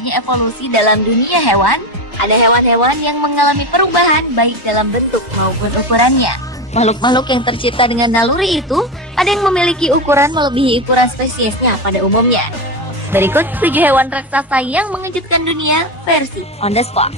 adanya evolusi dalam dunia hewan, ada hewan-hewan yang mengalami perubahan baik dalam bentuk maupun ukurannya. Makhluk-makhluk yang tercipta dengan naluri itu, ada yang memiliki ukuran melebihi ukuran spesiesnya pada umumnya. Berikut 7 hewan raksasa yang mengejutkan dunia versi On The Spot.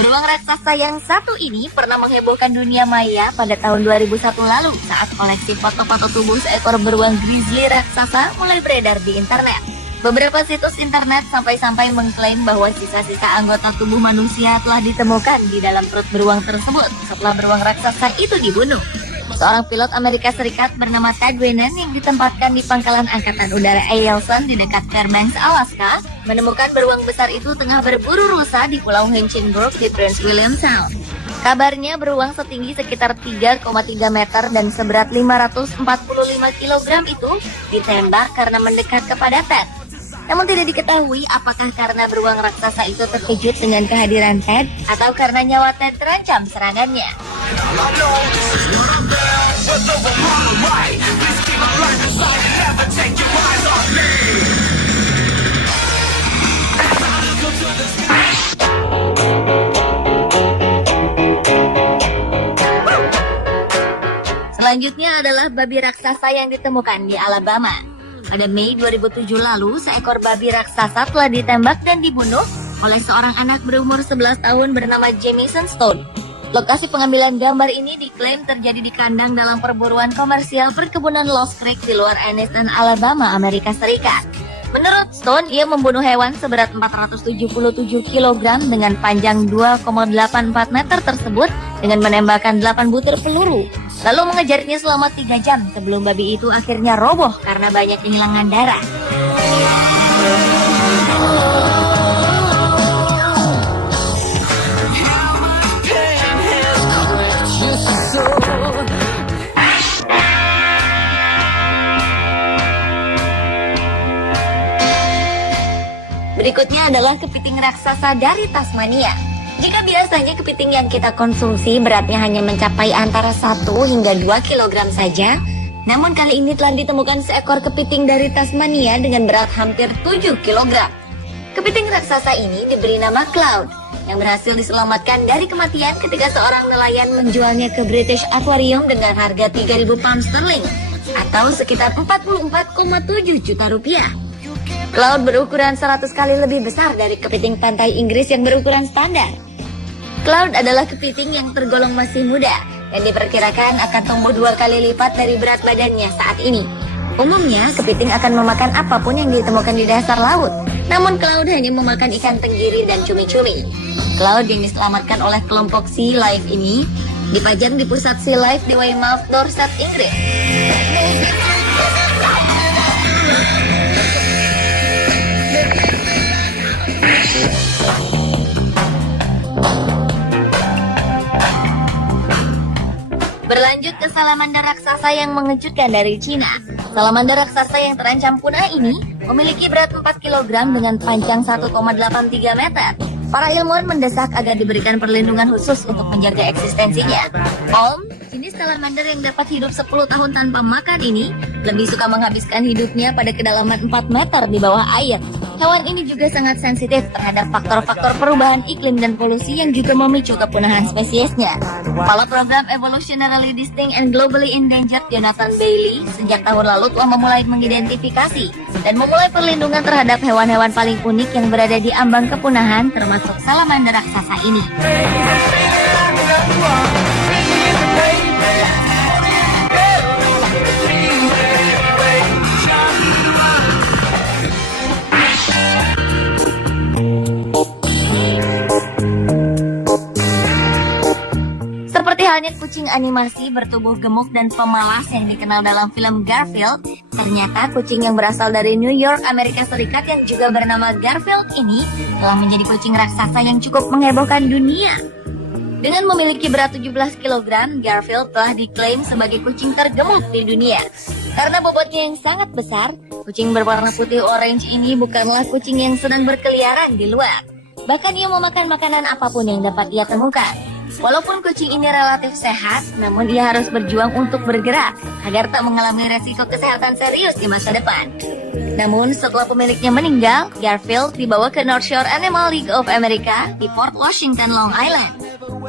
Beruang raksasa yang satu ini pernah menghebohkan dunia maya pada tahun 2001 lalu saat koleksi foto-foto tubuh seekor beruang grizzly raksasa mulai beredar di internet. Beberapa situs internet sampai-sampai mengklaim bahwa sisa-sisa anggota tubuh manusia telah ditemukan di dalam perut beruang tersebut setelah beruang raksasa itu dibunuh. Seorang pilot Amerika Serikat bernama Ted Weenan yang ditempatkan di pangkalan angkatan udara Eielson di dekat Fairbanks, Alaska, menemukan beruang besar itu tengah berburu rusa di Pulau Hinchinbrook di Prince William Sound. Kabarnya beruang setinggi sekitar 3,3 meter dan seberat 545 kg itu ditembak karena mendekat kepada Ted. Namun tidak diketahui apakah karena beruang raksasa itu terkejut dengan kehadiran Ted atau karena nyawa Ted terancam serangannya. Selanjutnya adalah babi raksasa yang ditemukan di Alabama. Pada Mei 2007 lalu, seekor babi raksasa telah ditembak dan dibunuh oleh seorang anak berumur 11 tahun bernama Jamison Stone. Lokasi pengambilan gambar ini diklaim terjadi di kandang dalam perburuan komersial perkebunan Lost Creek di luar Anniston, Alabama, Amerika Serikat. Menurut Stone, ia membunuh hewan seberat 477 kg dengan panjang 2,84 meter tersebut dengan menembakkan 8 butir peluru. Lalu mengejarnya selama 3 jam sebelum babi itu akhirnya roboh karena banyak kehilangan darah. Berikutnya adalah kepiting raksasa dari Tasmania. Jika biasanya kepiting yang kita konsumsi beratnya hanya mencapai antara 1 hingga 2 kg saja, namun kali ini telah ditemukan seekor kepiting dari Tasmania dengan berat hampir 7 kg. Kepiting raksasa ini diberi nama Cloud, yang berhasil diselamatkan dari kematian ketika seorang nelayan menjualnya ke British Aquarium dengan harga 3.000 pound sterling atau sekitar 44,7 juta rupiah. Cloud berukuran 100 kali lebih besar dari kepiting pantai Inggris yang berukuran standar. Cloud adalah kepiting yang tergolong masih muda dan diperkirakan akan tumbuh 2 kali lipat dari berat badannya saat ini. Umumnya, kepiting akan memakan apapun yang ditemukan di dasar laut. Namun Cloud hanya memakan ikan tenggiri dan cumi-cumi. Cloud yang diselamatkan oleh kelompok Sea Life ini dipajang di pusat Sea Life di Weymouth, Dorset, Inggris. Berlanjut ke salamander raksasa yang mengejutkan dari Cina. Salamander raksasa yang terancam punah ini memiliki berat 4 kg dengan panjang 1,83 meter. Para ilmuwan mendesak agar diberikan perlindungan khusus untuk menjaga eksistensinya. Olm, jenis salamander yang dapat hidup 10 tahun tanpa makan ini, lebih suka menghabiskan hidupnya pada kedalaman 4 meter di bawah air. Hewan ini juga sangat sensitif terhadap faktor-faktor perubahan iklim dan polusi yang juga memicu kepunahan spesiesnya. Kepala Program Evolutionarily Distinct and Globally Endangered Jonathan Bailey sejak tahun lalu telah memulai mengidentifikasi dan memulai perlindungan terhadap hewan-hewan paling unik yang berada di ambang kepunahan termasuk salamander raksasa ini. Seperti halnya kucing animasi bertubuh gemuk dan pemalas yang dikenal dalam film Garfield, ternyata kucing yang berasal dari New York, Amerika Serikat yang juga bernama Garfield ini telah menjadi kucing raksasa yang cukup menghebohkan dunia. Dengan memiliki berat 17 kg, Garfield telah diklaim sebagai kucing tergemuk di dunia. Karena bobotnya yang sangat besar, kucing berwarna putih orange ini bukanlah kucing yang sedang berkeliaran di luar. Bahkan ia memakan makanan apapun yang dapat ia temukan. Walaupun kucing ini relatif sehat, namun ia harus berjuang untuk bergerak agar tak mengalami resiko kesehatan serius di masa depan. Namun setelah pemiliknya meninggal, Garfield dibawa ke North Shore Animal League of America di Port Washington, Long Island.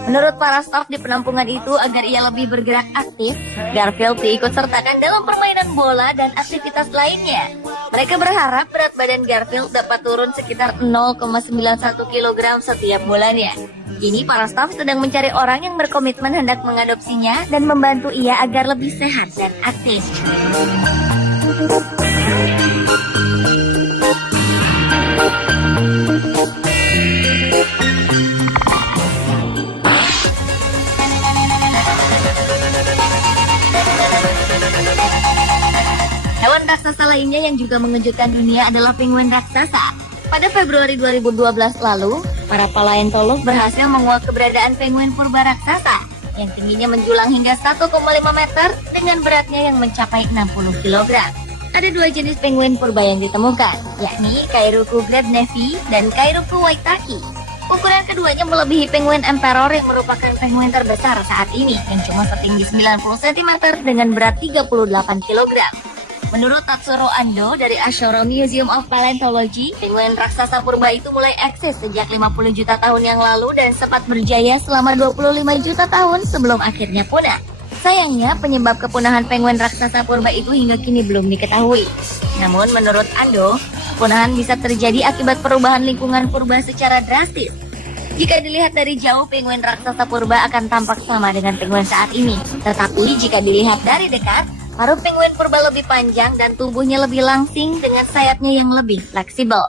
Menurut para staf di penampungan itu, agar ia lebih bergerak aktif, Garfield diikut sertakan dalam permainan bola dan aktivitas lainnya. Mereka berharap berat badan Garfield dapat turun sekitar 0,91 kg setiap bulannya. Kini para staf sedang mencari orang yang berkomitmen hendak mengadopsinya dan membantu ia agar lebih sehat dan aktif. Hewan raksasa lainnya yang juga mengejutkan dunia adalah penguin raksasa. Pada Februari 2012 lalu, para paleontolog berhasil menguak keberadaan penguin purba raksasa yang tingginya menjulang hingga 1,5 meter dengan beratnya yang mencapai 60 kg. Ada dua jenis penguin purba yang ditemukan, yakni Kairuku Great Navy dan Kairuku Waitaki. Ukuran keduanya melebihi penguin emperor yang merupakan penguin terbesar saat ini yang cuma setinggi 90 cm dengan berat 38 kg. Menurut Tatsuro Ando dari Ashoro Museum of Paleontology, penguin raksasa purba itu mulai eksis sejak 50 juta tahun yang lalu dan sempat berjaya selama 25 juta tahun sebelum akhirnya punah. Sayangnya, penyebab kepunahan penguin raksasa purba itu hingga kini belum diketahui. Namun menurut Ando, kepunahan bisa terjadi akibat perubahan lingkungan purba secara drastis. Jika dilihat dari jauh, penguin raksasa purba akan tampak sama dengan penguin saat ini. Tetapi jika dilihat dari dekat, paruh penguin purba lebih panjang dan tubuhnya lebih langsing dengan sayapnya yang lebih fleksibel.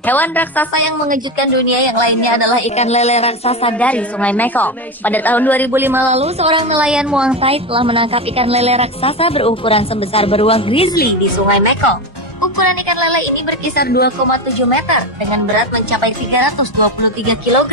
Hewan raksasa yang mengejutkan dunia yang lainnya adalah ikan lele raksasa dari Sungai Mekong. Pada tahun 2005 lalu, seorang nelayan Muang Thai telah menangkap ikan lele raksasa berukuran sebesar beruang grizzly di Sungai Mekong. Ukuran ikan lele ini berkisar 2,7 meter dengan berat mencapai 323 kg.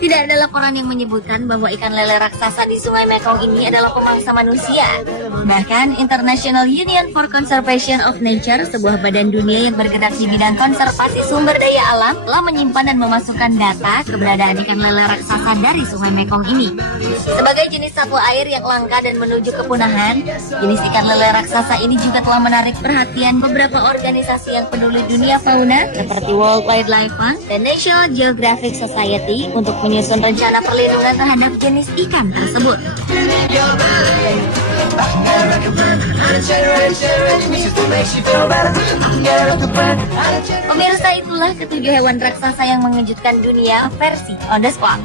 Tidak ada laporan yang menyebutkan bahwa ikan lele raksasa di Sungai Mekong ini adalah pemangsa manusia. Bahkan International Union for Conservation of Nature, sebuah badan dunia yang bergerak di bidang konservasi sumber daya alam, telah menyimpan dan memasukkan data keberadaan ikan lele raksasa dari Sungai Mekong ini. Sebagai jenis satwa air yang langka dan menuju kepunahan, jenis ikan lele raksasa ini juga telah menarik perhatian beberapa organisasi yang peduli dunia fauna seperti World Wildlife Fund dan National Geographic Society untuk menyusun rencana perlindungan terhadap jenis ikan tersebut. Pemirsa, itulah ketujuh hewan raksasa yang mengejutkan dunia versi On The Spot.